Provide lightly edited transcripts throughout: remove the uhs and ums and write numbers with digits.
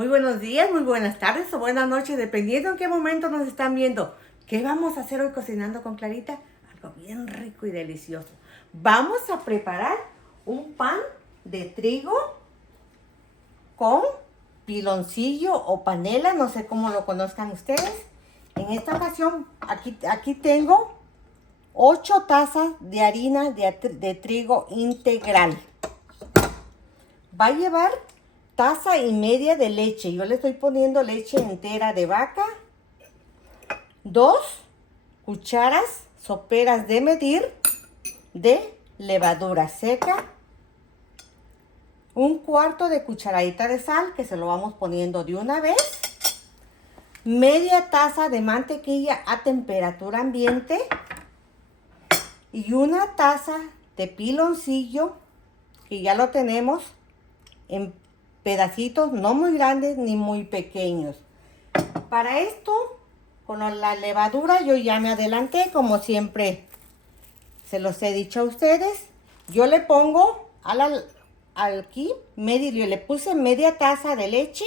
Muy buenos días, muy buenas tardes o buenas noches, dependiendo en qué momento nos están viendo. ¿Qué vamos a hacer hoy cocinando con Clarita? Algo bien rico y delicioso. Vamos a preparar un pan de trigo con piloncillo o panela, no sé cómo lo conozcan ustedes. En esta ocasión, aquí tengo 8 tazas de harina de trigo integral. Va a llevar taza y media de leche. Yo le estoy poniendo leche entera de vaca. 2 cucharas soperas de medir de levadura seca. 1/4 de cucharadita de sal, que se lo vamos poniendo de una vez. Media taza de mantequilla a temperatura ambiente. Y una taza de piloncillo, que ya lo tenemos en pedacitos, no muy grandes ni muy pequeños. Para esto, con la levadura, yo ya me adelanté, como siempre se los he dicho a ustedes. Yo le pongo aquí, yo le puse media taza de leche,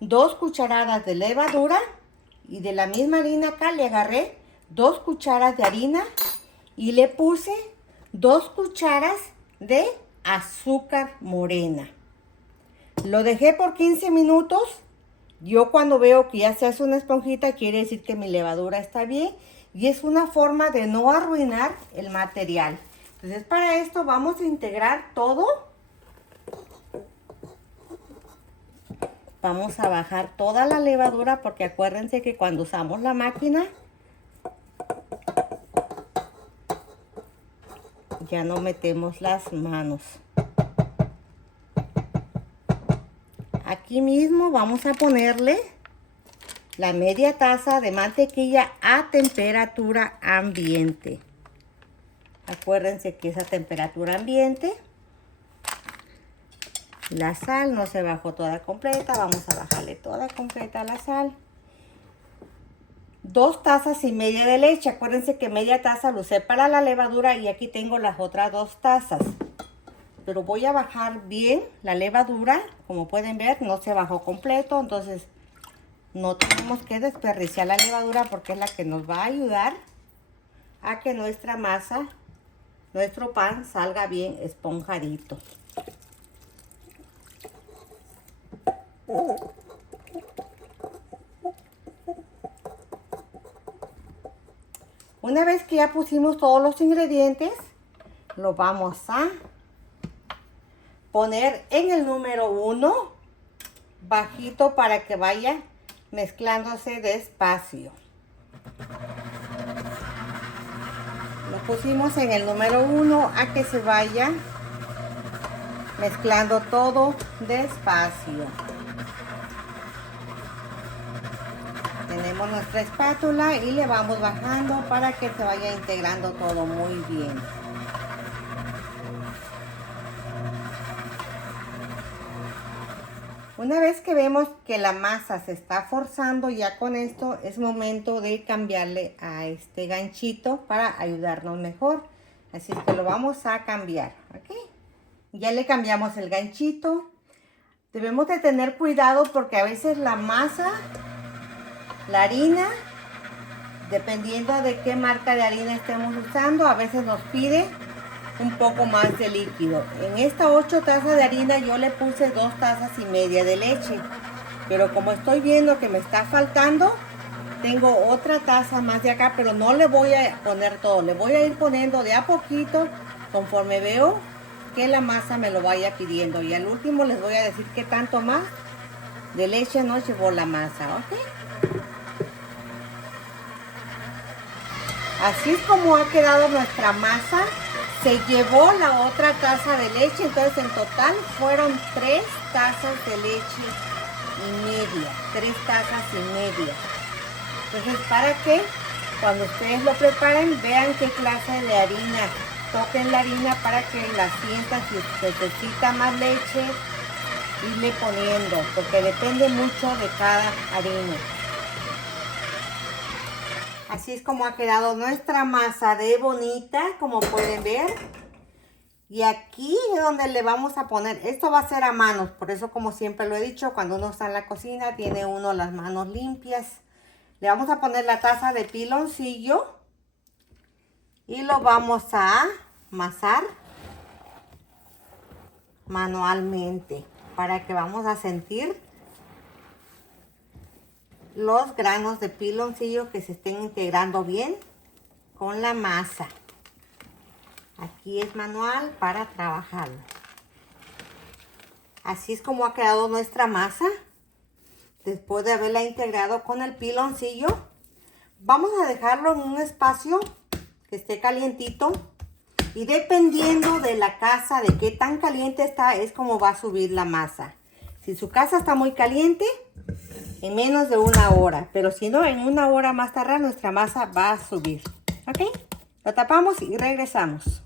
2 cucharadas de levadura, y de la misma harina acá le agarré 2 cucharas de harina y le puse 2 cucharas de azúcar morena. Lo dejé por 15 minutos. Yo cuando veo que ya se hace una esponjita, quiere decir que mi levadura está bien. Y es una forma de no arruinar el material. Entonces para esto vamos a integrar todo. Vamos a bajar toda la levadura porque acuérdense que cuando usamos la máquina ya no metemos las manos. Aquí mismo vamos a ponerle la media taza de mantequilla a temperatura ambiente. Acuérdense que es a temperatura ambiente. La sal no se bajó toda completa, vamos a bajarle toda completa la sal. 2 tazas y media de leche. Acuérdense que media taza lo usé para la levadura y aquí tengo las otras 2 tazas. Pero voy a bajar bien la levadura. Como pueden ver, no se bajó completo. Entonces, no tenemos que desperdiciar la levadura porque es la que nos va a ayudar a que nuestra masa, nuestro pan, salga bien esponjadito. Una vez que ya pusimos todos los ingredientes, lo vamos a poner en el número 1, bajito, para que vaya mezclándose despacio. Lo pusimos en el número 1 a que se vaya mezclando todo despacio. Tenemos nuestra espátula y le vamos bajando para que se vaya integrando todo muy bien. Una vez que vemos que la masa se está forzando, ya con esto es momento de cambiarle a este ganchito para ayudarnos mejor. Así que lo vamos a cambiar, ¿ok? Ya le cambiamos el ganchito. Debemos de tener cuidado porque a veces la masa, la harina, dependiendo de qué marca de harina estemos usando, a veces nos pide un poco más de líquido. En estas 8 tazas de harina yo le puse 2 tazas y media de leche. Pero como estoy viendo que me está faltando, tengo otra taza más de acá, pero no le voy a poner todo. Le voy a ir poniendo de a poquito conforme veo que la masa me lo vaya pidiendo. Y al último les voy a decir qué tanto más de leche nos llevó la masa, ¿ok? Así es como ha quedado nuestra masa. Se llevó la otra taza de leche, entonces en total fueron 3 tazas de leche y media. 3 tazas y media. Entonces, para que cuando ustedes lo preparen, vean qué clase de harina. Toquen la harina para que la sientan. Si necesita más leche, irle poniendo, porque depende mucho de cada harina. Así es como ha quedado nuestra masa de bonita, como pueden ver. Y aquí es donde le vamos a poner, esto va a ser a manos, por eso como siempre lo he dicho, cuando uno está en la cocina tiene uno las manos limpias. Le vamos a poner la taza de piloncillo y lo vamos a amasar manualmente para que vamos a sentir los granos de piloncillo que se estén integrando bien con la masa. Aquí es manual para trabajarlo. Así es como ha quedado nuestra masa. Después de haberla integrado con el piloncillo, vamos a dejarlo en un espacio que esté calientito. Y dependiendo de la casa, de qué tan caliente está, es como va a subir la masa. Si su casa está muy caliente, en menos de 1 hora. Pero si no, en 1 hora más tarde nuestra masa va a subir. ¿Ok? Lo tapamos y regresamos.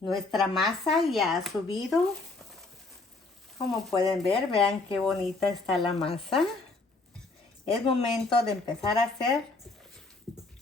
Nuestra masa ya ha subido. Como pueden ver, vean qué bonita está la masa. Es momento de empezar a hacer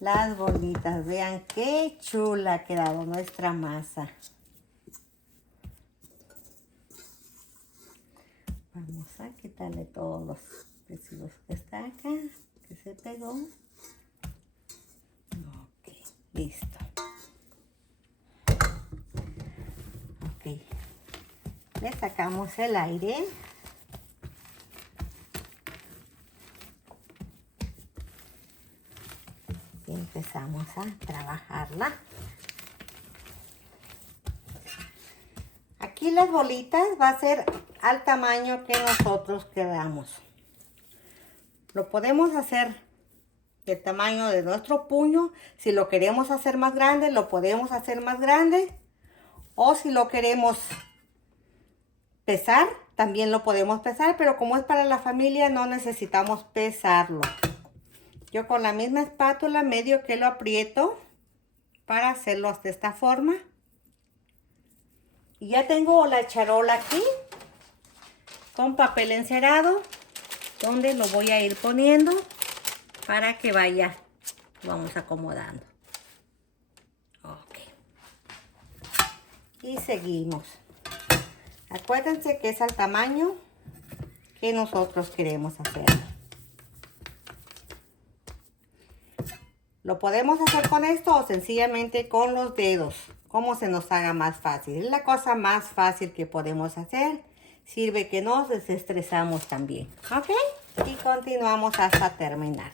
las bolitas. Vean qué chula ha quedado nuestra masa. Vamos a quitarle todos los residuos que está acá, que se pegó. Ok, listo. Ok, le sacamos el aire. Y empezamos a trabajarla. Aquí las bolitas va a ser al tamaño que nosotros queramos. Lo podemos hacer del tamaño de nuestro puño. Si lo queremos hacer más grande, lo podemos hacer más grande. O si lo queremos pesar, también lo podemos pesar, pero como es para la familia, no necesitamos pesarlo. Yo con la misma espátula medio que lo aprieto para hacerlo de esta forma. Y ya tengo la charola aquí con papel encerado, donde lo voy a ir poniendo para que vaya, vamos acomodando. Ok. Y seguimos. Acuérdense que es al tamaño que nosotros queremos hacer. Lo podemos hacer con esto o sencillamente con los dedos, como se nos haga más fácil. Es la cosa más fácil que podemos hacer. Sirve que nos desestresamos también. ¿Ok? Y continuamos hasta terminar.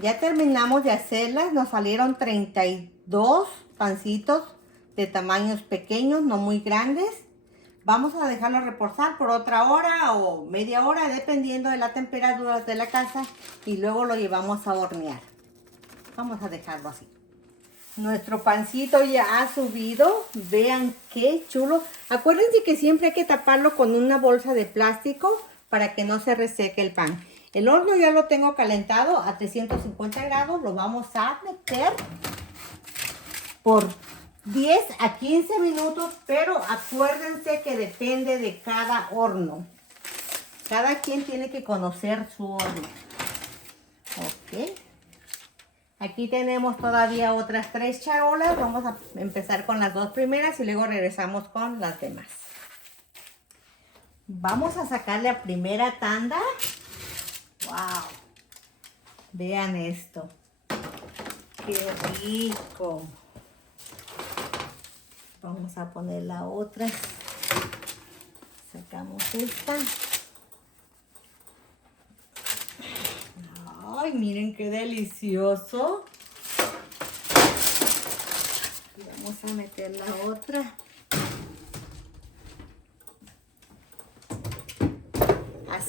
Ya terminamos de hacerlas, nos salieron 32 pancitos de tamaños pequeños, no muy grandes. Vamos a dejarlo reposar por otra hora o media hora, dependiendo de la temperatura de la casa, y luego lo llevamos a hornear. Vamos a dejarlo así. Nuestro pancito ya ha subido, vean qué chulo. Acuérdense que siempre hay que taparlo con una bolsa de plástico para que no se reseque el pan. El horno ya lo tengo calentado a 350 grados. Lo vamos a meter por 10 a 15 minutos. Pero acuérdense que depende de cada horno. Cada quien tiene que conocer su horno. Ok. Aquí tenemos todavía otras 3 charolas. Vamos a empezar con las 2 primeras y luego regresamos con las demás. Vamos a sacar la primera tanda. ¡Wow! Vean esto. ¡Qué rico! Vamos a poner la otra. Sacamos esta. ¡Ay, miren qué delicioso! Y vamos a meter la otra.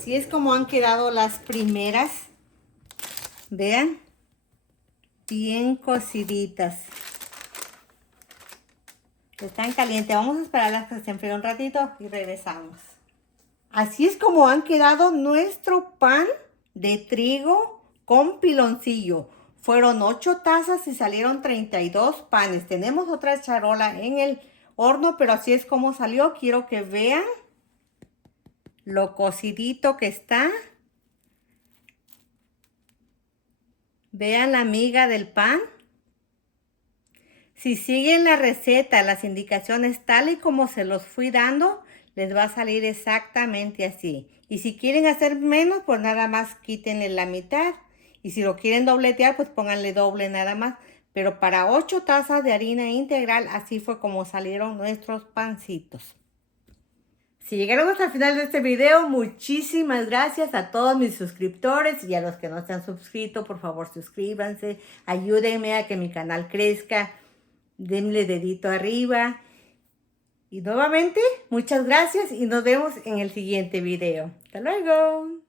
Así es como han quedado las primeras. Vean, bien cociditas. Están calientes. Vamos a esperarlas que se enfríen un ratito y regresamos. Así es como han quedado nuestro pan de trigo con piloncillo. Fueron 8 tazas y salieron 32 panes. Tenemos otra charola en el horno, pero así es como salió. Quiero que vean lo cocidito que está. Vean la miga del pan. Si siguen la receta, las indicaciones tal y como se los fui dando, les va a salir exactamente así. Y si quieren hacer menos, pues nada más quítenle la mitad. Y si lo quieren dobletear, pues pónganle doble nada más. Pero para 8 tazas de harina integral, así fue como salieron nuestros pancitos. Si llegaron hasta el final de este video, muchísimas gracias a todos mis suscriptores y a los que no se han suscrito, por favor suscríbanse, ayúdenme a que mi canal crezca, denle dedito arriba. Y nuevamente, muchas gracias y nos vemos en el siguiente video. ¡Hasta luego!